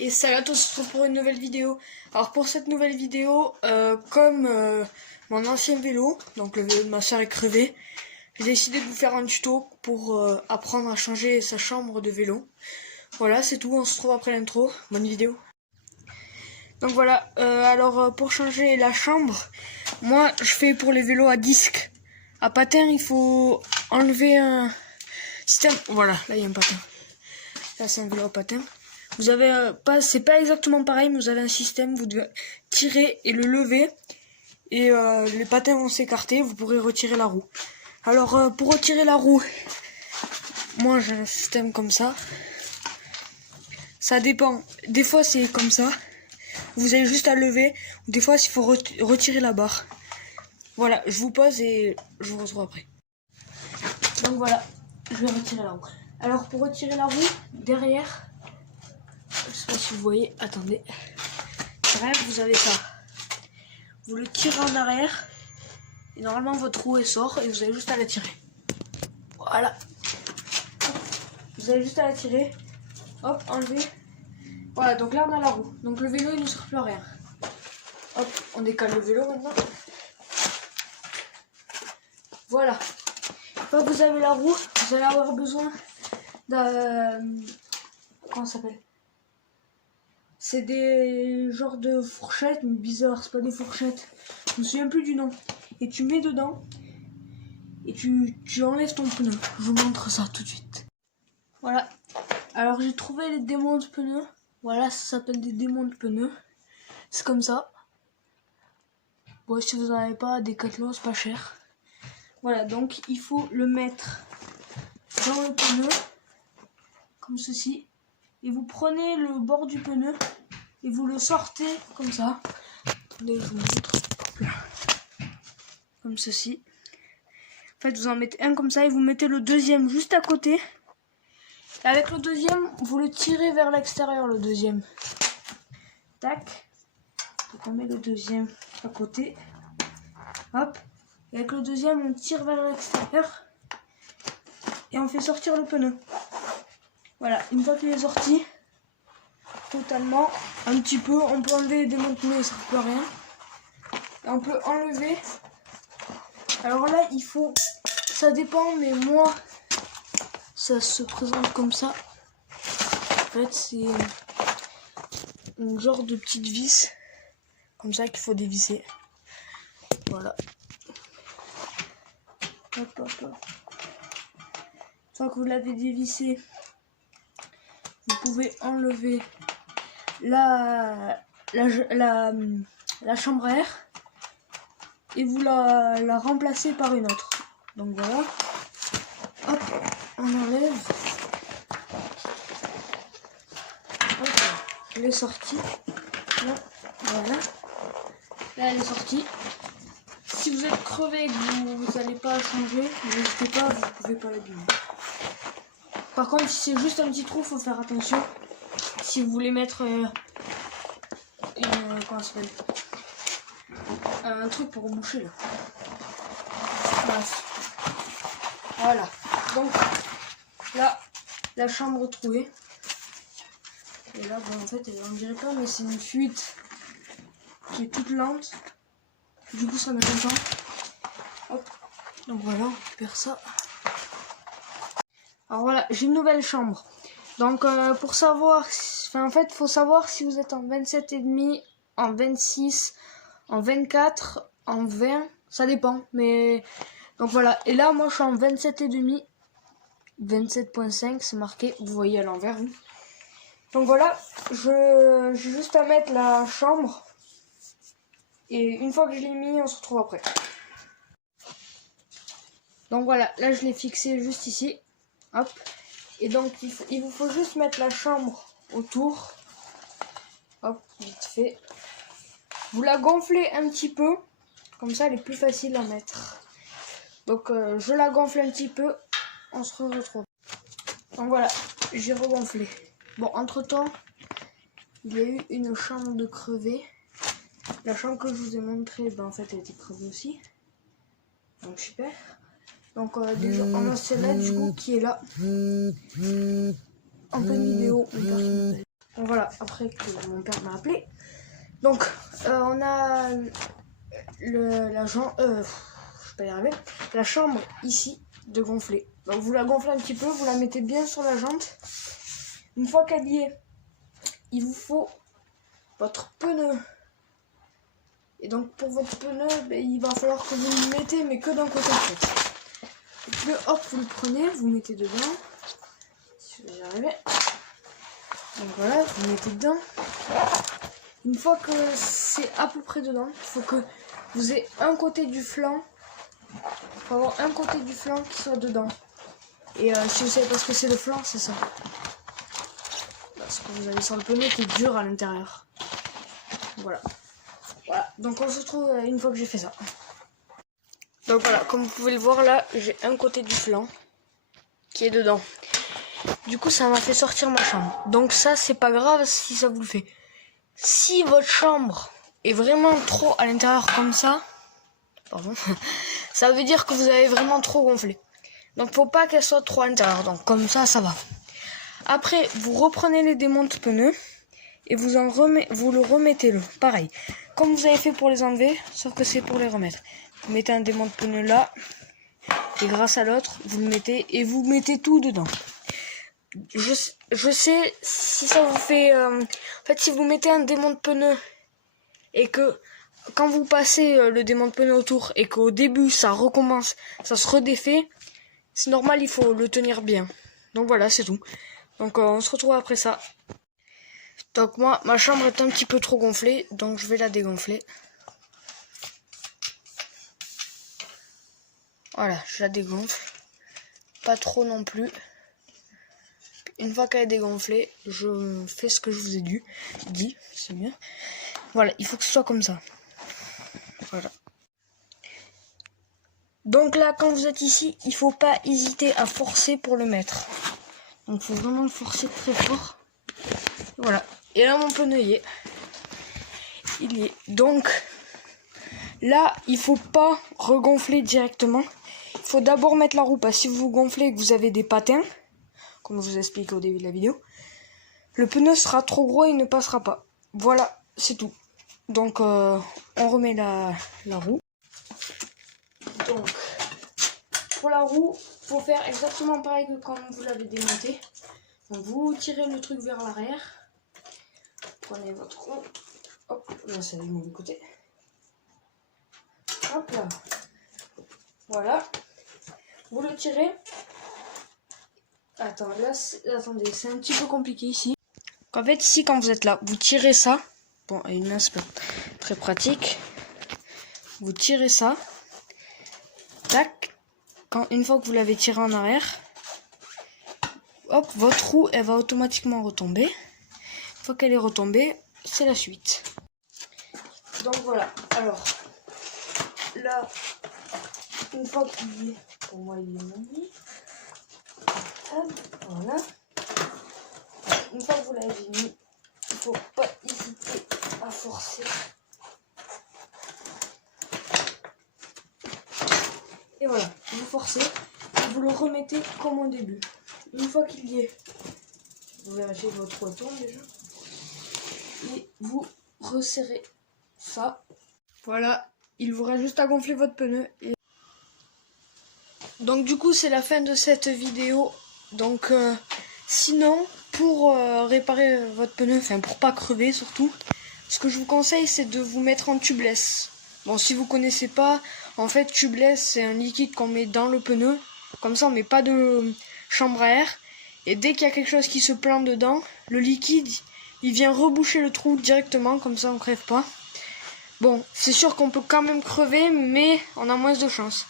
Et salut à tous, on se retrouve pour une nouvelle vidéo. Alors pour cette nouvelle vidéo, comme mon ancien vélo, donc le vélo de ma soeur est crevé, j'ai décidé de vous faire un tuto pour apprendre à changer sa chambre de vélo. Voilà, c'est tout, on se retrouve après l'intro, bonne vidéo. Donc voilà, pour changer la chambre, moi je fais pour les vélos à disque. À patin, il faut enlever un système, voilà, là il y a un patin. Là c'est un vélo à patin. Vous avez c'est pas exactement pareil, mais vous avez un système, vous devez tirer et le lever et les patins vont s'écarter, vous pourrez retirer la roue. Alors pour retirer la roue, moi j'ai un système comme ça. Ça dépend, des fois c'est comme ça, vous avez juste à lever, des fois il faut retirer la barre. Voilà, je vous pose et je vous retrouve après. Donc voilà, je vais retirer la roue. Alors pour retirer la roue, derrière, je sais pas si vous voyez, attendez. Bref, vous avez ça. Vous le tirez en arrière et normalement votre roue elle sort et vous avez juste à la tirer. Voilà. Vous avez juste à la tirer. Hop, enlever. Voilà, donc là on a la roue. Donc le vélo il ne sert plus à rien. Hop, on décale le vélo maintenant. Voilà. Quand vous avez la roue, vous allez avoir besoin d'un... Comment ça s'appelle? C'est des genres de fourchettes, mais bizarre, c'est pas des fourchettes. Je me souviens plus du nom. Et tu mets dedans et tu enlèves ton pneu. Je vous montre ça tout de suite. Voilà. Alors j'ai trouvé les démonts de pneus. Voilà, ça s'appelle des démonts de pneus. C'est comme ça. Bon, si vous n'en avez pas, Decathlon, c'est pas cher. Voilà, donc il faut le mettre dans le pneu, comme ceci. Et vous prenez le bord du pneu et vous le sortez comme ça. Attendez, je vous montre. Comme ceci. En fait, vous en mettez un comme ça et vous mettez le deuxième juste à côté. Et avec le deuxième, vous le tirez vers l'extérieur, le deuxième. Tac. Donc on met le deuxième à côté. Hop. Et avec le deuxième, on tire vers l'extérieur. Et on fait sortir le pneu. Voilà, une fois qu'il est sorti, totalement, un petit peu, on peut enlever les démonts de pneus, ça ne sert plus à rien. Et on peut enlever. Alors là, il faut, ça dépend, mais moi, ça se présente comme ça. En fait, c'est un genre de petite vis, comme ça qu'il faut dévisser. Voilà. Hop, hop, hop. Une fois que vous l'avez dévissé, vous pouvez enlever la chambre à air et vous la remplacez par une autre. Donc voilà. Hop, on enlève. Hop, elle est sortie. Là, voilà. Là, elle est sortie. Si vous êtes crevé et que vous n'allez pas changer, n'hésitez pas, vous pouvez pas l'abîmer. Par contre, si c'est juste un petit trou, faut faire attention. Si vous voulez mettre comment ça s'appelle, un truc pour boucher là. Bref. Voilà. Donc là, la chambre trouvée. Et là, bon, en fait, on dirait pas, mais c'est une fuite qui est toute lente. Du coup, ça met longtemps. Hop. Donc voilà, on récupère ça. Alors voilà, j'ai une nouvelle chambre. Donc pour savoir, en fait, faut savoir si vous êtes en 27,5, en 26, en 24, en 20, ça dépend. Mais donc voilà, et là moi je suis en 27,5, 27,5, c'est marqué, vous voyez à l'envers. Oui. Donc voilà, j'ai juste à mettre la chambre. Et une fois que je l'ai mis, on se retrouve après. Donc voilà, là je l'ai fixé juste ici. Hop. Et donc il vous faut juste mettre la chambre autour. Hop, vite fait. Vous la gonflez un petit peu. Comme ça, elle est plus facile à mettre. Donc je la gonfle un petit peu. On se retrouve. Donc voilà, j'ai regonflé. Bon, entre temps, il y a eu une chambre de crevée. La chambre que je vous ai montrée, ben, en fait, elle était crevée aussi. Donc super. Donc déjà, on a celle-là du coup qui est là. En pleine vidéo, on perd. Donc voilà. là après que mon père m'a appelé. Donc on a la jambe, je vais pas y arriver, la chambre ici de gonfler. Donc vous la gonflez un petit peu, vous la mettez bien sur la jante. Une fois qu'elle y est, il vous faut votre pneu. Et donc pour votre pneu, il va falloir que vous le mettez, mais que d'un côté en fait. Le pneu, hop, vous le prenez, vous mettez dedans. Si je vais y arriver. Donc voilà, vous mettez dedans. Une fois que c'est à peu près dedans, il faut que vous ayez un côté du flanc. Il faut avoir un côté du flanc qui soit dedans. Et si vous savez pas ce que c'est le flanc, c'est ça. Parce que vous avez sur le pneu qui est dur à l'intérieur. Voilà. Voilà, donc on se retrouve une fois que j'ai fait ça. Donc voilà, comme vous pouvez le voir là, j'ai un côté du flanc qui est dedans. Du coup, ça m'a fait sortir ma chambre. Donc ça, c'est pas grave si ça vous le fait. Si votre chambre est vraiment trop à l'intérieur comme ça, pardon, ça veut dire que vous avez vraiment trop gonflé. Donc faut pas qu'elle soit trop à l'intérieur. Donc comme ça, ça va. Après, vous reprenez les démonte pneus et vous le remettez le. Pareil, comme vous avez fait pour les enlever, sauf que c'est pour les remettre. Vous mettez un démonte pneu là, et grâce à l'autre, vous le mettez et vous mettez tout dedans. Je sais si ça vous fait... en fait, si vous mettez un démonte pneu et que quand vous passez le démonte pneu autour et qu'au début ça recommence, ça se redéfait, c'est normal, il faut le tenir bien. Donc voilà, c'est tout. Donc on se retrouve après ça. Donc moi, ma chambre est un petit peu trop gonflée, donc je vais la dégonfler. Voilà, je la dégonfle. Pas trop non plus. Une fois qu'elle est dégonflée, je fais ce que je vous ai dit, c'est mieux. Voilà, il faut que ce soit comme ça. Voilà. Donc là, quand vous êtes ici, il faut pas hésiter à forcer pour le mettre. Donc il faut vraiment le forcer très fort. Voilà. Et là, mon pneu y est. Il y est. Donc là, il faut pas regonfler directement. Il faut d'abord mettre la roue, parce que si vous gonflez et que vous avez des patins, comme je vous explique au début de la vidéo, le pneu sera trop gros et il ne passera pas. Voilà, c'est tout. Donc on remet la roue. Donc pour la roue, faut faire exactement pareil que quand vous l'avez démonté. Donc vous tirez le truc vers l'arrière. Prenez votre roue. Hop, là c'est du mauvais côté. Hop là. Voilà. Vous le tirez. Attends, là, attendez, c'est un petit peu compliqué ici. En fait, ici, quand vous êtes là, vous tirez ça. Bon, et une main, c'est pas très pratique. Vous tirez ça. Tac. Une fois que vous l'avez tiré en arrière, hop, votre roue, elle va automatiquement retomber. Une fois qu'elle est retombée, c'est la suite. Donc voilà. Alors, là, une fois qu'il est... Pour moi, il est mis. Voilà. Une fois que vous l'avez mis, il ne faut pas hésiter à forcer. Et voilà, vous forcez et vous le remettez comme au début. Une fois qu'il y est, vous vérifiez que votre roue tourne déjà. Et vous resserrez ça. Voilà, il vous reste juste à gonfler votre pneu. Donc du coup, c'est la fin de cette vidéo. Donc sinon, pour réparer votre pneu, enfin pour pas crever surtout, ce que je vous conseille, c'est de vous mettre en tubeless. Bon, si vous connaissez pas, en fait, tubeless, c'est un liquide qu'on met dans le pneu. Comme ça, on met pas de chambre à air. Et dès qu'il y a quelque chose qui se plante dedans, le liquide, il vient reboucher le trou directement, comme ça on crève pas. Bon, c'est sûr qu'on peut quand même crever, mais on a moins de chance.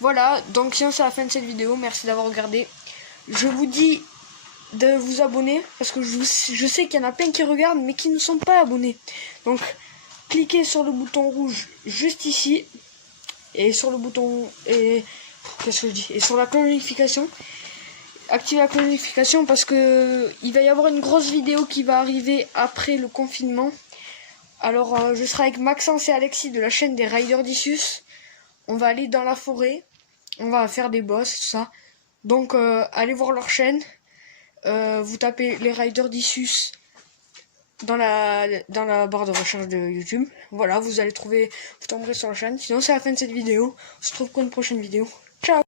Voilà, donc sinon c'est la fin de cette vidéo, merci d'avoir regardé. Je vous dis de vous abonner, parce que je sais qu'il y en a plein qui regardent, mais qui ne sont pas abonnés. Donc, cliquez sur le bouton rouge juste ici, et sur le bouton... Qu'est-ce que je dis? Et sur la cloche de notification. Activez la cloche de notification, parce que il va y avoir une grosse vidéo qui va arriver après le confinement. Alors, je serai avec Maxence et Alexis de la chaîne des Riders d'Issus. On va aller dans la forêt. On va faire des boss et tout ça. Donc allez voir leur chaîne. Vous tapez les Riders d'Issus dans la barre de recherche de YouTube. Voilà, vous allez trouver, vous tomberez sur la chaîne. Sinon, c'est la fin de cette vidéo. On se retrouve pour une prochaine vidéo. Ciao!